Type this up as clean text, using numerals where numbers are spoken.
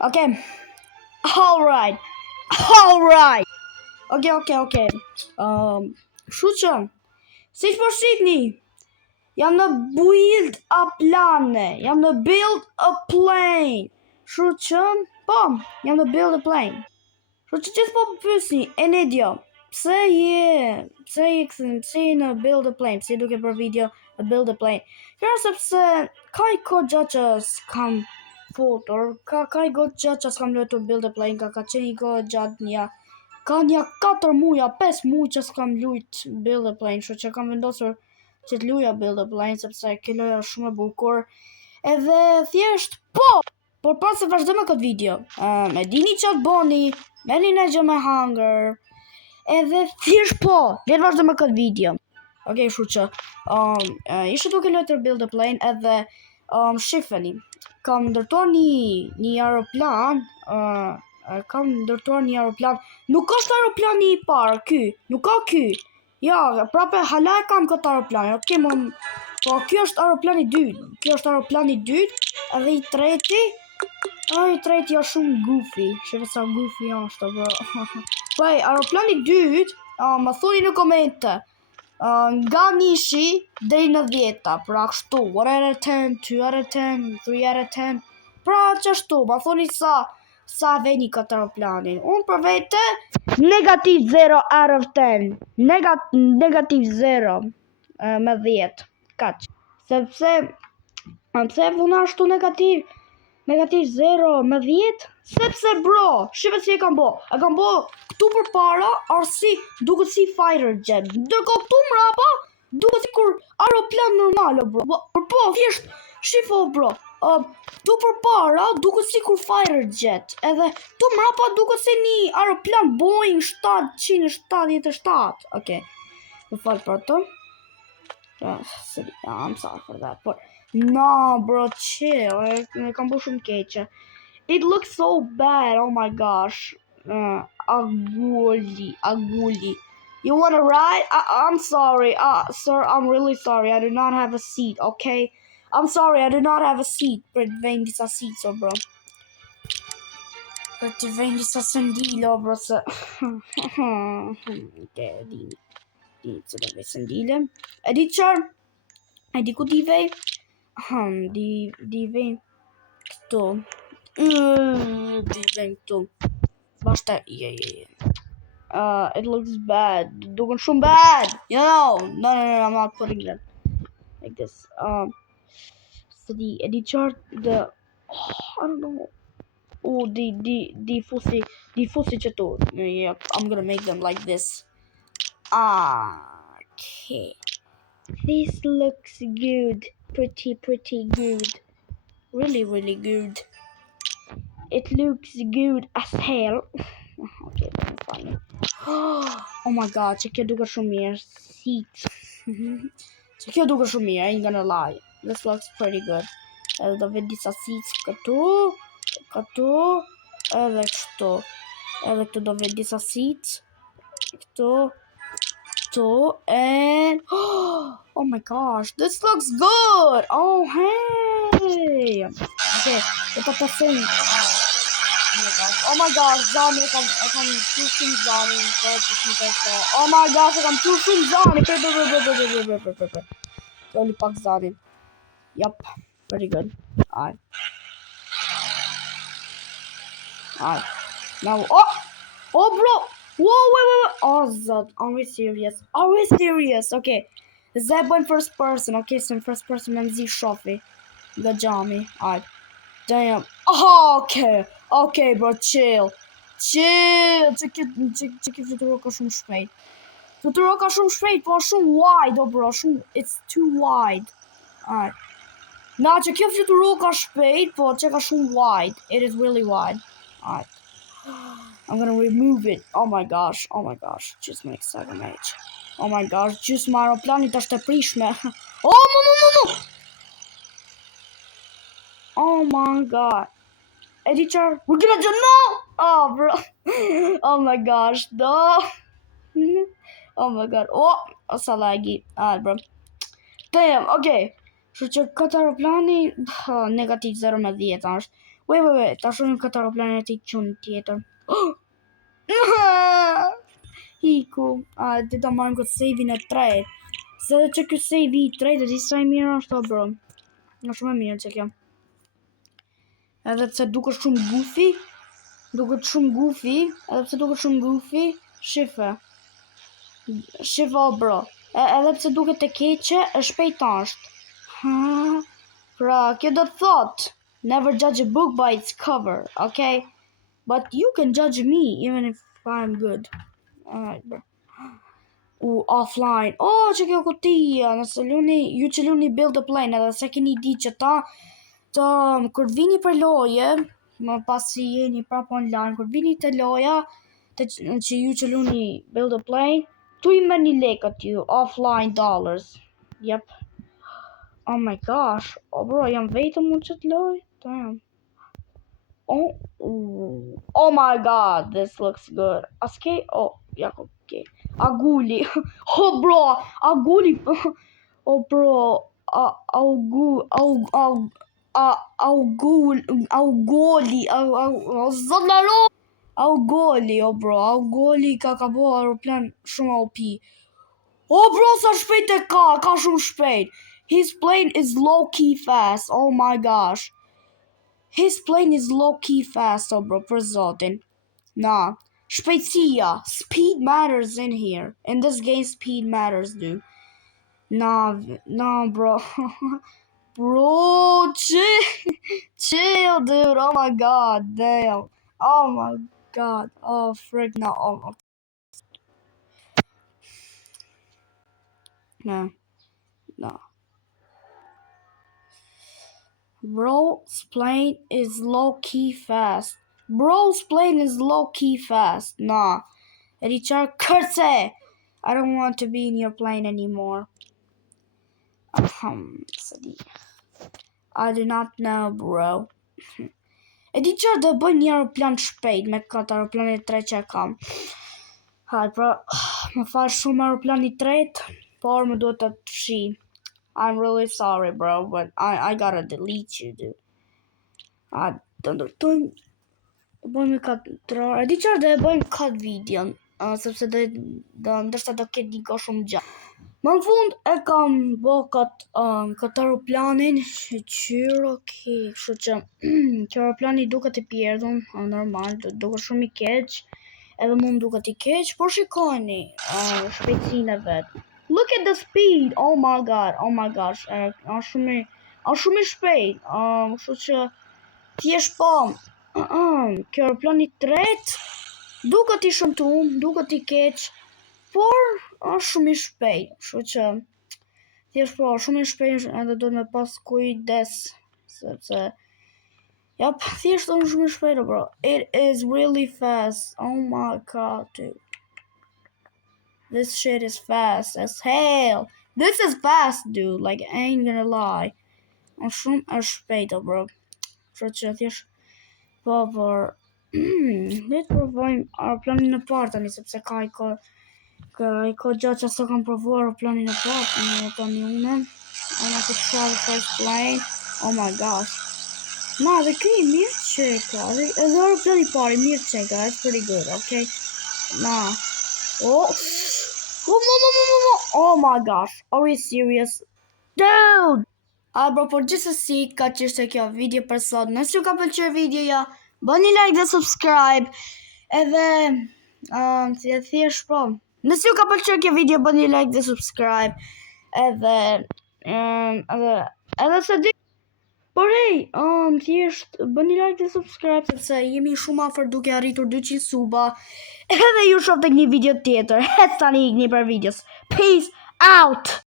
Okay. Alright. Okay. Kështu që, si që po shqipni, jam në build a plane, jam në build a plane. Kështu që, po, jam në build a plane. Kështu që gjithë po pyesni, Enedio, pse je në build a plane, pse duke për video në build a plane. Kërë sepse, ka i ko gjatë që s'kam fotor, ka i go gjatë që s'kam luetur build a plane, ka qenë i go gjatë një 4 muja, 5 muj që s'kam lujt build a plane, kështu që kam vendosur që të luja build a plane, sepse kjo loja shumë e bukur, edhe thjesht por pas se vazhdojmë këtë video, e dini që të boni, merrni në gjë me hunger, edhe thjesht letë vazhdojmë këtë video. Okay, kështu që, ishte duke luajtur build a plane, edhe shifeni, kam ndërtuar një aeroplan, nuk është aeroplani i parë, nuk ka ky. Ja, prape hala e kam këtë aeroplan, po ky është aeroplani i dytë, edhe i treti është shumë goofy, shefe sa goofy është, bro. Po aeroplani i dytë, më thoni në komente, nga nishi deri në 10, pra kështu, 1 out of 10, 2 out of 10, 3 out of 10, pra qështu, më thoni sa veni këtë aeroplanin. Unë për vete, negativ 0 out of 10, negativ 0 me 10, kaq. Sepse vuna ashtu negativ 0 me 10, sepse bro, shive si e kam bo këtu për para, duket si fighter jet, dërko këtu mrapa, duket si kur aeroplan normal, bro, po, thjesht, shifo, bro, tu për para, duket si kur fighter jet, edhe tu mrapa duket si një aeroplan Boeing 777, okay, më falë për të, I'm sorry for that, but, no, bro, chill, e kam bu shumë keqe. It looks so bad, oh my gosh. Aguli. You wanna ride? I'm sorry, sir, I'm really sorry. I do not have a seat, okay? I'm sorry, I do not have a seat. Për të vejnë disa seats, bro. Për të vejnë disa sendilo, bro, se... Di që dhe vej sendile. E di qarë? E di ku di vej? Di vej këtu. Di vej këtu. Bashta, it looks bad. Duken shumë bad. No, I'm not putting that like this. So the chart, I don't know. Oh, the fussy chato. Yep, I'm gonna make them like this. Okay. This looks good. Pretty good. Really good. It looks good as hell. Okay, that's fine. Oh my god, që kjo duke shumë mirë. Seats. Që kjo duke shumë mirë, I ain't gonna lie. This looks pretty good. Edhe do vetë disa seats këtu, edhe kështu. Edhe këtu do vetë disa seats. Këtu, and... Oh my gosh, this looks good! Oh, hey! Okay, do të përfejnë. Oh my gosh, Zani, I come too soon, Zani. Oh my gosh, I come too soon, Zani. Only pack Zani. Yup, very good. Alright. Now, oh, bro. Whoa, wait. Oh, Zod, are we serious? Okay. Zebon first person. Okay, so in first person, I'm Z Shofi. The Jami. Alright. Damn. Oh, okay, bro, chill. Që ki fluturor ka shumë shpejt. Po shumë wide, bro, it's too wide. Alright. Na, që kjo fluturor ka shpejt, po që ka shumë wide. It is really wide. Alright. I'm gonna remove it. Oh my gosh. Just make second age. Oh my gosh, just my aeroplanit është e prishme. Oh, mo. Oh my god. Editor, we're gonna do no! Oh, bro. Oh my gosh, no. Oh my god. Oh, sa laggy. Bro. Damn, okay. Kështu që këtë aeroplani negativ 0 me 10 është. Wait, ta shohim këtë aeroplanin e tij çun tjetër. Hiku, ti ta marrim këtë save-in e tretë. Se që ky save i tretë di sa i mirë është bro. Në shumë e mirë që kjo. Edhe pse duket shumë goofy, shife bro. Edhe pse duket e keqe, është shpejt është. Pra, kjo do të thot, never judge a book by its cover, okay? But you can judge me even if I'm good. Alright, bro. Offline. Që kjo kutia, nëse ju që luni build a plane, edhe se keni di që kur vini për loje, më pasi jeni prapë online, kur vini të loja, që ju që luni build a plane, tu i merrni lekët ju, offline dollars. Yep. Oh my gosh. Bro, jam vetëm unë që të loj? Damn. Oh my god, this looks good. Ja, okay. Aguli. Bro, Aguli. Bro, Augoli, bro. Augoli ka bo aeroplan shumë OP. Bro, sa shpejt e ka shumë shpejt. His plane is low-key fast. Oh my gosh. His plane is low-key fast, bro, për zotin. Nah. Shpejtësia. Speed matters in here. In this game, speed matters, dude. Nah, bro. Bro, chill, dude. Oh my god, damn. Oh my god. Oh, frick, no. No. Bro's plane is low-key fast. Nah. Richard Curse. I don't want to be in your plane anymore. I do not know, bro. E di që do bëj një aeroplan shpejt me këtë aeroplanin 3 që kam. Më fal shumë aeroplani 3, por më duhet të shi. I'm really sorry, bro, but I gotta delete you, dude. Të ndërtojmë. Bëjmë këtë e di që do e bëjmë këtë videon, sepse ndërsa do ketë një kohë shumë gjatë. Më në fund e kam bë këtë aeroplanin qyro kështu që që aeroplani duket i pierdhun, normal, duket shumë i keq, edhe mund duket i keq, por shikoni shpejtësinë e vet. Look at the speed. Oh my gosh. Është shumë i shpejt. Kështu që thjesht kjo aeroplani 3 duket i shëmtuar, duket i keq, por është shumë i shpejt, kështu që thjesht shumë i shpejt edhe duhet me pas kujdes, sepse thjesht është shumë i shpejt, bro. It is really fast. Oh my god, dude. This shit is fast as hell. This is fast, dude. Like, I ain't gonna lie. Shumë është shpejt, bro. Kështu që thjesht por ne të provojmë aeroplanin e parë tani, sepse ka i ko gjatë që së kam provuar aeroplanin e parë, në tani une. I want to try the first plane. Oh my gosh. Na, dhe këj mirë qeka. Edhe aeroplani parë, mirë qeka. It's pretty good, okay? Na. Oh my gosh. Are we serious? Dude! Bro, por gjithsesi ka që ishte kjo video për sot. Nëse ju ka pëlqyer videoja, bëni like dhe subscribe. Edhe thjesht nëse ju ka pëlqyer kjo video, bëni like dhe subscribe. Edhe se di. Por hey, thjesht bëni like dhe subscribe sepse jemi shumë afër duke arritur 200 suba. Edhe ju shoh tek një video tjetër. Tani ikni për videos. Peace out.